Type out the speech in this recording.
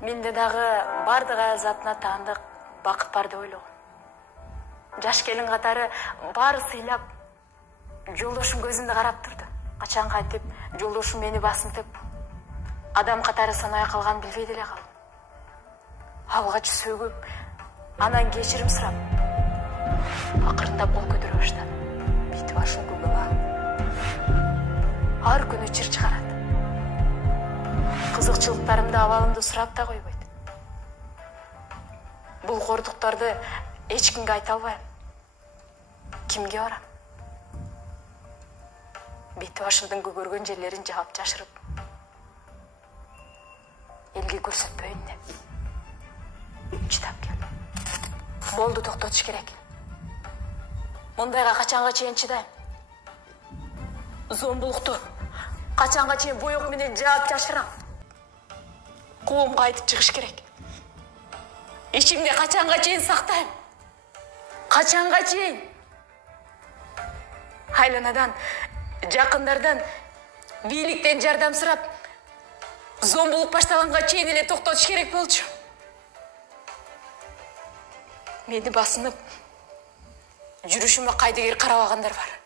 Менде дагы бардык аял затына таандык бакыт бар деп ойлогом. Жаш келин катары баары сыйлап, жолдошум көзүмдө карап турду. Качан кайтып, жолдошум мени басынтып, адам катары санай калган билбей деле калдым. Алгач сөгүп, анан кечирим сурап, акырында кол көтөрө баштадым. Бит башым көбөгө. Ар күнү чыр чыгарат. Кызыкчылыктарымды абалымды сурап да койбойт. Бул кордуктарды эч кимге айта албайм. Кимге барам? Бет башымдын көгөргөн жерлерин жаап жашырып, элге көрсөтпөйүн деп чыдап келдим. Болду, токтотуш керек. Мындайга качанга чейин чыдайм? Зомбулукту качанга чейин боек менен жаап жашырам? Коомго айтып чыгыш керек. Ичимде качанга чейин сактайм? Качанга чейин? Айланадан, жакындардан, бийликтен жардам сурап, зомбулук башталганга чейин эле токтотуш керек болчу. Мени басынып, жүрүшүмө кайдыгер карабагандар бар.